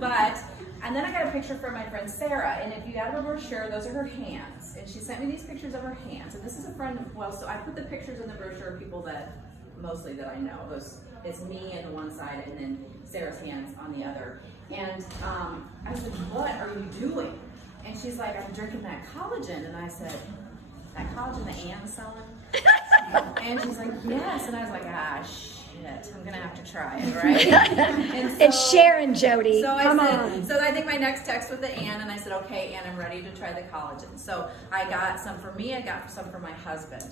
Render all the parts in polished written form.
But, and then I got a picture from my friend Sarah, and if you got her brochure, those are her hands. And she sent me these pictures of her hands. And this is a friend, well, so I put the pictures in the brochure of people that, mostly that I know. It's me on one side, and then Sarah's hands on the other. And I said, what are you doing? And she's like, I'm drinking that collagen. And I said, that collagen that Anne's selling? And she's like, yes. And I was like, shit, I'm gonna have to try it, right? And so, it's Sharon, Jodie. So Come I said, on. so I think my next text was to Anne, and I said, okay, Anne, I'm ready to try the collagen. So I got some for me, I got some for my husband.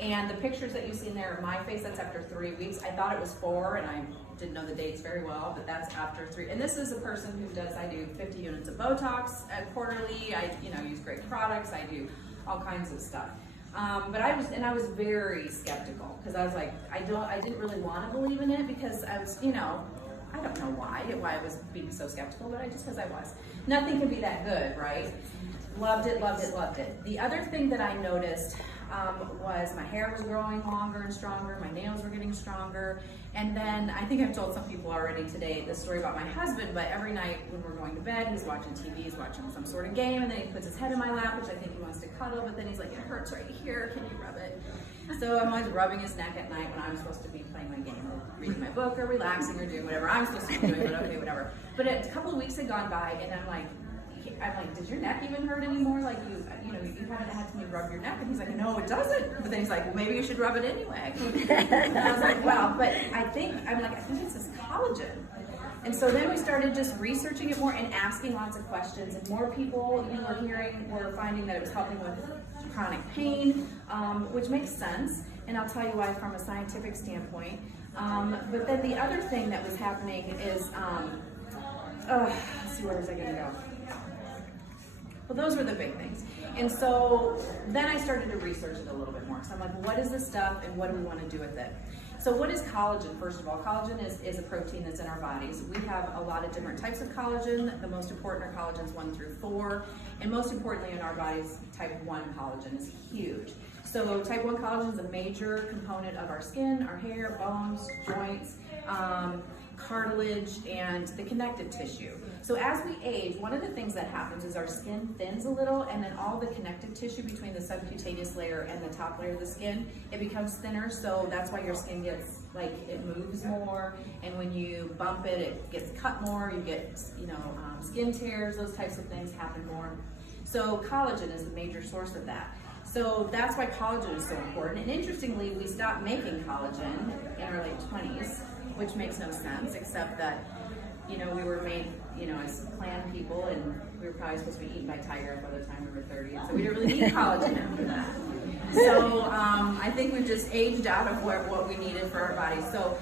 And the pictures that you see in there of my face, that's after 3 weeks. I thought it was 4, and I didn't know the dates very well, but that's after 3. And this is a person who does, I do 50 units of Botox quarterly. I, use great products. I do all kinds of stuff. But I was very skeptical, because I was like, I didn't really want to believe in it, because I was, I don't know why I was being so skeptical, but because I was. Nothing can be that good, right? Loved it, loved it, loved it. The other thing that I noticed was my hair was growing longer and stronger, my nails were getting stronger, and then I think I've told some people already today the story about my husband, but every night when we're going to bed, he's watching TV, he's watching some sort of game, and then he puts his head in my lap, which I think he wants to cuddle, but then he's like, it hurts right here, can you rub it? So I'm always rubbing his neck at night when I'm supposed to be playing my game or reading my book or relaxing or doing whatever I'm supposed to be doing, but okay, whatever. But a couple of weeks had gone by, and I'm like, does your neck even hurt anymore? Like you haven't had me rub your neck? And he's like, no, it doesn't. But then he's like, well, maybe you should rub it anyway. And I was like, well, but I think it's this collagen. And so then we started just researching it more and asking lots of questions, and more people were finding that it was helping with chronic pain, which makes sense. And I'll tell you why from a scientific standpoint. But then the other thing that was happening is, let's see, where was I going to go? Well, those were the big things. And so then I started to research it a little bit more. So I'm like, what is this stuff, and what do we want to do with it? So what is collagen? First of all, collagen is a protein that's in our bodies. We have a lot of different types of collagen. The most important are collagens 1 through 4. And most importantly in our bodies, type 1 collagen is huge. So type 1 collagen is a major component of our skin, our hair, bones, joints, cartilage, and the connective tissue. So as we age, one of the things that happens is our skin thins a little, and then all the connective tissue between the subcutaneous layer and the top layer of the skin, it becomes thinner. So that's why your skin gets, it moves more, and when you bump it, it gets cut more, you get, skin tears, those types of things happen more. So collagen is the major source of that. So that's why collagen is so important. And interestingly, we stopped making collagen in our late 20s, which makes no sense, except that, we were made, as planned people, and we were probably supposed to be eaten by tigers by the time we were 30, so we didn't really need collagen after that. So I think we've just aged out of what we needed for our bodies. So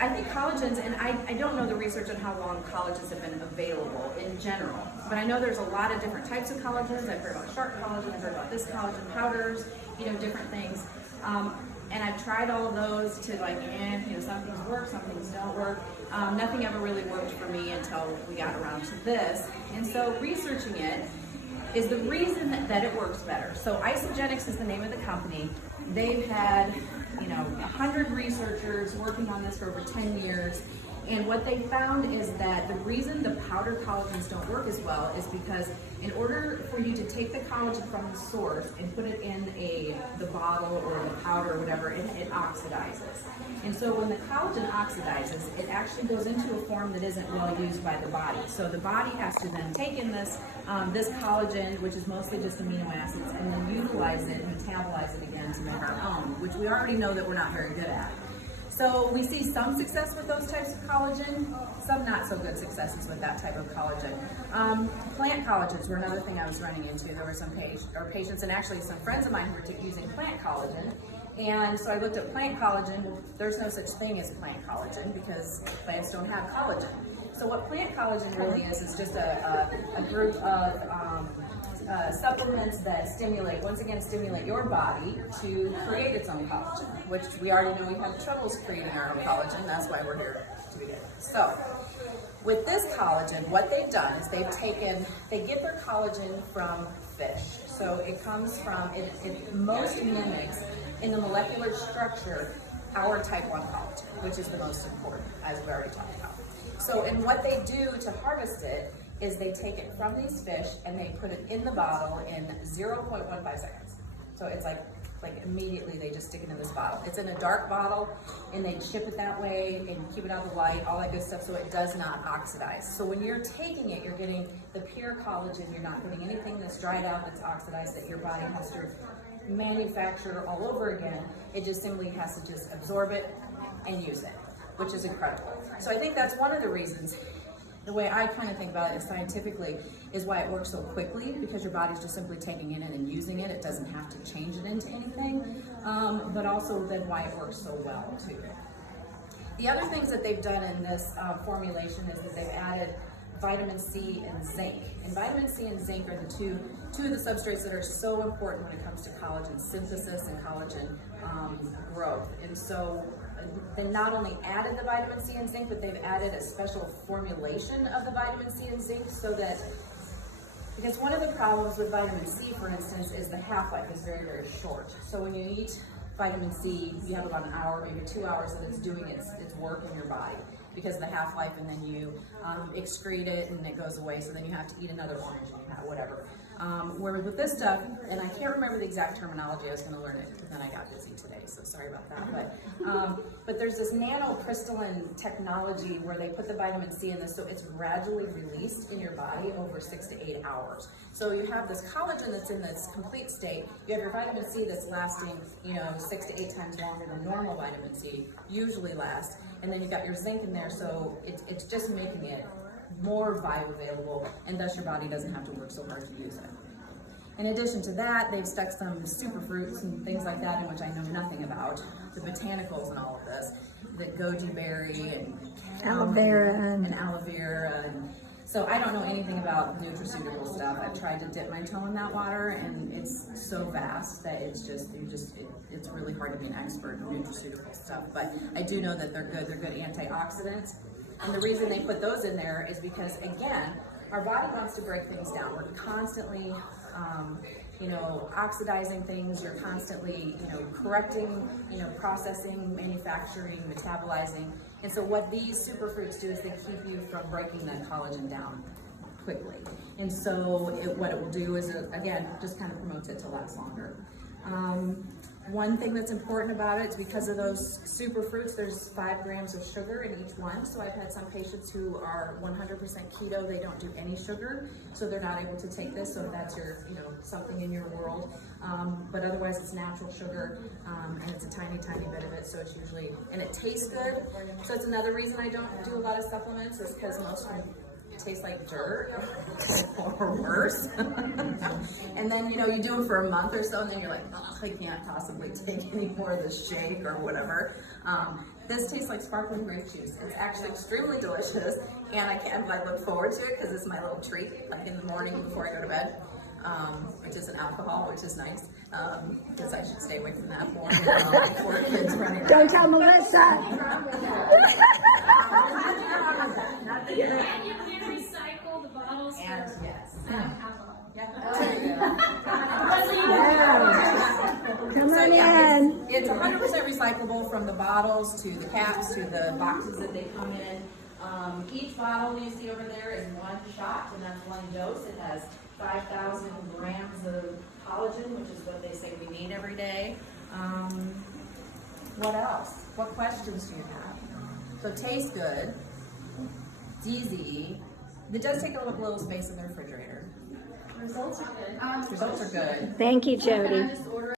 I think collagens, and I don't know the research on how long collagens have been available in general, but I know there's a lot of different types of collagens. I've heard about shark collagen, I've heard about this collagen powders, different things. And I've tried all of those to some things work, some things don't work. Nothing ever really worked for me until we got around to this. And so researching it is the reason that it works better. So Isogenics is the name of the company. They've had, 100 researchers working on this for over 10 years. And what they found is that the reason the powder collagens don't work as well is because in order for you to take the collagen from the source and put it in the bottle or the powder or whatever, it oxidizes. And so when the collagen oxidizes, it actually goes into a form that isn't well used by the body. So the body has to then take in this collagen, which is mostly just amino acids, and then utilize it and metabolize it again to make our own, which we already know that we're not very good at. So we see some success with those types of collagen, some not so good successes with that type of collagen. Plant collagens were another thing I was running into. There were some patients, and actually some friends of mine who were using plant collagen. And so I looked at plant collagen. Well, there's no such thing as plant collagen because plants don't have collagen. So what plant collagen really is just a group of supplements that stimulate your body to create its own collagen, which we already know we have troubles creating our own collagen. That's why we're here to begin with. So with this collagen, what they've done is they get their collagen from fish. So it comes from, it most mimics in the molecular structure our type 1 collagen, which is the most important, as we already talked about. So, and what they do to harvest it is they take it from these fish and they put it in the bottle in 0.15 seconds. So it's like immediately they just stick it in this bottle. It's in a dark bottle and they ship it that way and keep it out of the light, all that good stuff, so it does not oxidize. So when you're taking it, you're getting the pure collagen. You're not putting anything that's dried out, that's oxidized, that your body has to manufacture all over again. It just simply has to just absorb it and use it, which is incredible. So I think that's one of the reasons, the way I kind of think about it scientifically, is why it works so quickly, because your body's just simply taking it in and using it. It doesn't have to change it into anything, but also then why it works so well too. The other things that they've done in this formulation is that they've added vitamin C and zinc. And vitamin C and zinc are the two of the substrates that are so important when it comes to collagen synthesis and collagen growth. And so they not only added the vitamin C and zinc, but they've added a special formulation of the vitamin C and zinc so that, because one of the problems with vitamin C, for instance, is the half-life is very, very short. So when you eat vitamin C, you have about an hour, maybe 2 hours that it's doing its work in your body because of the half-life, and then you excrete it and it goes away, so then you have to eat another orange and you have whatever. Whereas with this stuff, and I can't remember the exact terminology, I was going to learn it, but then I got busy today, so sorry about that. But there's this nanocrystalline technology where they put the vitamin C in this, so it's gradually released in your body over 6 to 8 hours. So you have this collagen that's in this complete state. You have your vitamin C that's lasting, 6 to 8 times longer than normal vitamin C usually lasts, and then you've got your zinc in there, so it's just making it more bioavailable, and thus your body doesn't have to work so hard to use it. In addition to that, they've stuck some superfruits and things like that in, which I know nothing about, the botanicals and all of this, the goji berry and aloe vera and so I don't know anything about nutraceutical stuff. I've tried to dip my toe in that water, and it's so vast that it's really hard to be an expert in nutraceutical stuff. But I do know that they're good. They're good antioxidants. And the reason they put those in there is because, again, our body wants to break things down. We're constantly, oxidizing things. You're constantly, correcting, processing, manufacturing, metabolizing. And so what these superfruits do is they keep you from breaking that collagen down quickly. And so what it will do is, again, just kind of promotes it to last longer. One thing that's important about it is because of those superfruits, there's 5 grams of sugar in each one. So I've had some patients who are 100% keto, they don't do any sugar, so they're not able to take this. So if that's your, something in your world, but otherwise it's natural sugar, and it's a tiny, tiny bit of it. So it's usually, and it tastes good. So it's another reason I don't do a lot of supplements, is because most of them taste like dirt or worse. And then, you do it for a month or so, and then you're like, oh, I can't possibly take any more of this shake or whatever. This tastes like sparkling grape juice. It's actually extremely delicious, and I look forward to it because it's my little treat, like in the morning before I go to bed, which isn't alcohol, which is nice, because I should stay away from that more before kids run around. Don't tell Melissa. And you can recycle the bottles And for yes. alcohol. Come So on yeah, in. it's 100% recyclable, from the bottles to the caps to the boxes that they come in. Each bottle you see over there is 1 shot, and that's 1 dose. It has 5,000 grams of collagen, which is what they say we need every day. What else? What questions do you have? So it tastes good. It's easy. It does take a little space in the refrigerator. Results are good. Results are good. Thank you, Can I Jodie. just order